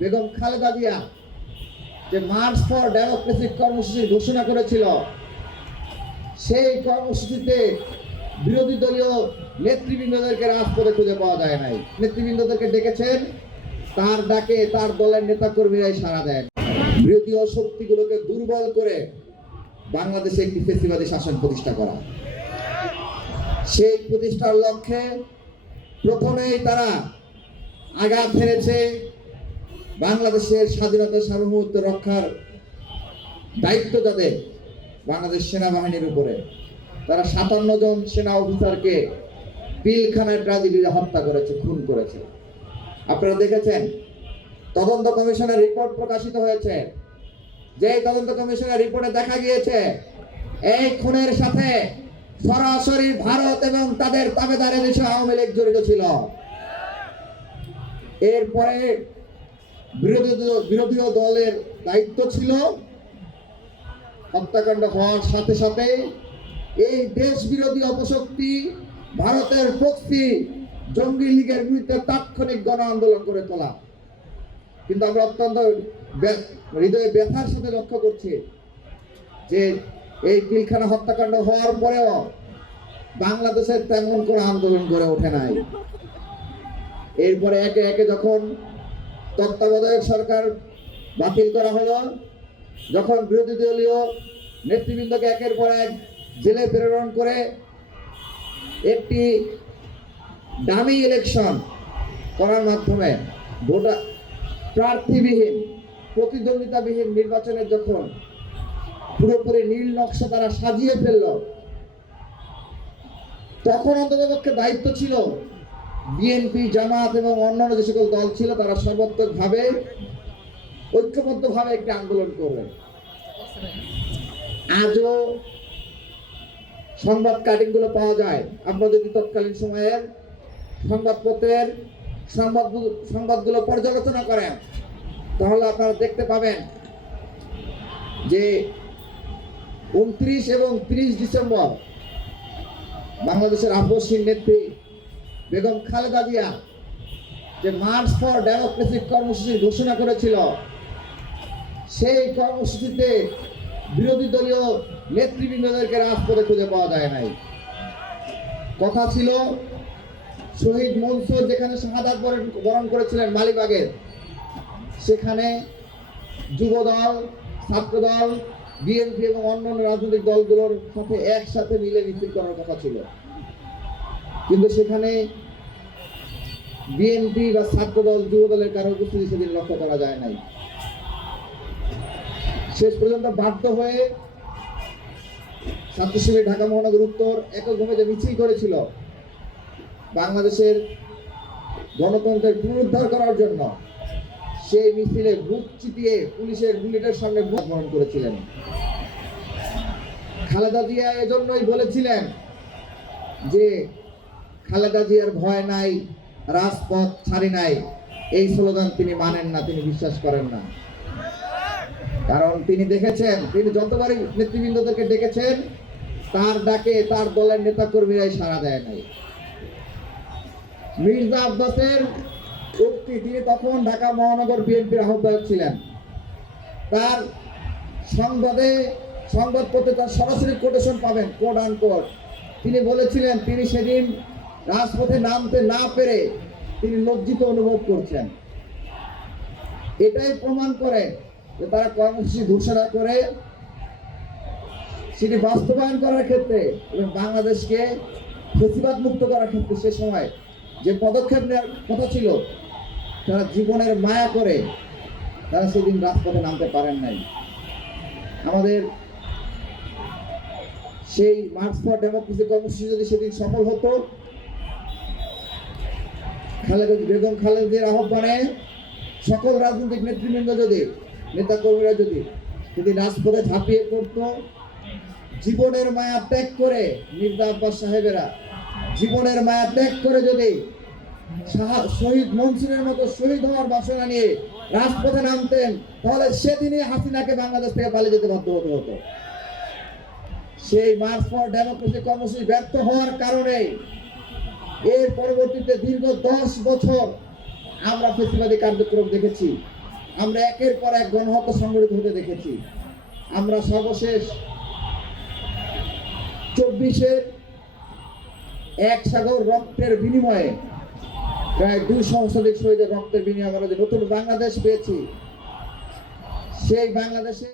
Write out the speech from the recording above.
বেগম খালেদা জিয়া যে March for democracy কর্মসূচি ঘোষণা করেছিল, সেই কর্মসূচিতে বিরোধী দলীয় নেতৃবৃন্দদেরকে রাজপথে খুঁজে পাওয়া যায় নাই। নেতৃবৃন্দদেরকে ডেকেছেন, তার ডাকে তার দলের নেতাকর্মীরাই সাড়া দেন। বিরোধী শক্তিগুলোকে দুর্বল করে বাংলাদেশে একটি ফ্যাসিবাদী শাসন প্রতিষ্ঠা করা, সেই প্রতিষ্ঠার লক্ষ্যে প্রথমেই তারা আঘাত হেরেছে বাংলাদেশের স্বাধীনতা সার্বভৌমত্ব রক্ষার দায়িত্ব যাদের বাংলাদেশ সেনাবাহিনীর উপরে। তারা ৫৭ জন সেনা অফিসারকে পিলখানায় ট্র্যাজেডিতে হত্যা করেছে, খুন করেছে। আপনারা দেখেছেন, তদন্ত কমিশনের রিপোর্ট প্রকাশিত হয়েছে। যে তদন্ত কমিশনের রিপোর্টে দেখা গিয়েছে এই খুনের সাথে সরাসরি ভারত এবং তাদের তাবেদারে দেশে আওয়ামী লীগ জড়িত ছিল। এরপরে বিরোধী দলের দায়িত্ব ছিল হত্যাকাণ্ড হওয়ার সাথে সাথে এই দেশ বিরোধী অপশক্তি ভারতের প্রক্সি জঙ্গি লীগের বিরুদ্ধে তাৎক্ষণিক গণ আন্দোলন করে তোলা। কিন্তু আমরা অত্যন্ত হৃদয়ে ব্যথার সাথে লক্ষ্য করছি যে এই পিলখানা হত্যাকাণ্ড হওয়ার পরেও বাংলাদেশের তেমন কোনো আন্দোলন গড়ে ওঠে নাই। এরপরে একে একে যখন তত্ত্বাবধায়ক সরকার বাতিল করা হলো, যখন বিরোধী দলীয় নেতৃবৃন্দকে একের পর এক জেলে প্রেরণ করে একটি ডামি ইলেকশন করার মাধ্যমে ভোটার প্রার্থীবিহীন প্রতিদ্বন্দ্বিতাবিহীন নির্বাচনের যখন পুরোপুরি নীল নকশা তারা সাজিয়ে ফেলল, তখন অন্ততপক্ষে দায়িত্ব ছিল বিএনপি, জামাত এবং অন্যান্য যে সকল দল ছিল তারা সর্বাত্মকভাবে ঐক্যবদ্ধভাবে একটি আন্দোলন করবে। আজও সংবাদ কাটিং গুলো পাওয়া যায়। আপনারা যদি তৎকালীন সময়ের সংবাদপত্রের সংবাদগুলো পর্যালোচনা করেন তাহলে আপনারা দেখতে পাবেন যে 29 এবং 30 ডিসেম্বর বাংলাদেশের আপসহীন নেত্রী বেগম খালেদা জিয়া যে মার্চ ফর ডেমোক্রেসি কর্মসূচি ঘোষণা করেছিল, সেই কর্মসূচিতে বিরোধী দলীয় নেতৃবৃন্দদেরকে রাজপথে খুঁজে পাওয়া যায় নাই। কথা ছিল শহীদ মনসুর যেখানে শাহাদাত বরণ করেছিলেন মালিবাগের, সেখানে যুবদল, ছাত্রদল, বিএনপি এবং অন্যান্য রাজনৈতিক দলগুলোর সাথে একসাথে মিলে মিছিল করার কথা ছিল। কিন্তু সেখানে বিএনপি বা ছাত্রদল, যুবদলের কারো উপস্থিতি সেদিন লক্ষ্য করা যায় নাই। শেষ পর্যন্ত বাধ্য হয়ে ছাত্র শিবির ঢাকা মহানগর উত্তর এককভাবে যে মিছিল করেছিল বাংলাদেশের গণতন্ত্রের পুনরুদ্ধার করার জন্য, সেই মিছিলে বুক চিতিয়ে পুলিশের বুলেটের সামনে বুক বরণ করেছিলেন। খালেদা জিয়া এজন্যই বলেছিলেন যে খালেদা জিয়ার ভয় নাই, রাজপথ ছাড়ি নাই, এই স্লোগান তিনি মানেন না, তিনি বিশ্বাস করেন না। কারণ তিনি দেখেছেন, তিনি যতবারই নেতৃবৃন্দদেরকে ডেকেছেন, তার ডাকে তার দলের নেতাকর্মীরাই সাড়া দেয় নাই। মির্জা আব্বাসের উক্তি, তিনি তখন ঢাকা মহানগর বিএনপির আহ্বায়ক ছিলেন, তার সংবাদপত্রে তার সরাসরি কোটেশন পাবেন, কোট আনকোট। তিনি বলেছিলেন তিনি সেদিন রাজপথে নামতে না পেরে তিনি লজ্জিত অনুভব করছেন। এটাই প্রমাণ করে যে তারা কর্মসূচি ঘোষণা করে সেটি বাস্তবায়ন করার ক্ষেত্রে এবং বাংলাদেশকে ফ্যাসিবাদ মুক্ত করার ক্ষেত্রে সে সময় যে পদক্ষেপ নেওয়ার কথা ছিল, তারা জীবনের মায়া করে তারা সেদিন রাজপথে নামতে পারেন নাই। আমাদের সেই মার্চ ফর ডেমোক্রেসি কর্মসূচি যদি সেদিন সফল হতো, বেগম খালেদা জিয়ার আহ্বানে সকল রাজনৈতিক নেতৃবৃন্দ যদি, নেতাকর্মীরা যদি রাজপথে ঝাঁপিয়ে পড়তো, জীবনের মায়া ত্যাগ করে, মির্জা আব্বাস সাহেবেরা জীবনের মায়া ত্যাগ করে যদি শহীদ মনসুরের মতো শহীদ হওয়ার বাসনা নিয়ে রাজপথে নামতেন, তাহলে সেদিনই হাসিনাকে বাংলাদেশ থেকে পালিয়ে যেতে বাধ্য হতে হতো। সেই মার্চ ফর ডেমোক্রেসি কর্মসূচি ব্যর্থ হওয়ার কারণে এর পরবর্তীতে দীর্ঘ 10 বছর আমরা ফ্যাসিবাদী কার্যক্রম দেখেছি। আমরা একের পর এক গণহত্যা সংঘটিত হতে দেখেছি। আমরা সর্বশেষ 24-এর এক সাগর রক্তের বিনিময়ে প্রায় 2 সহস্রাধিক শহীদের রক্তের বিনিময়ে আমরা যে নতুন বাংলাদেশ পেয়েছি, সেই বাংলাদেশে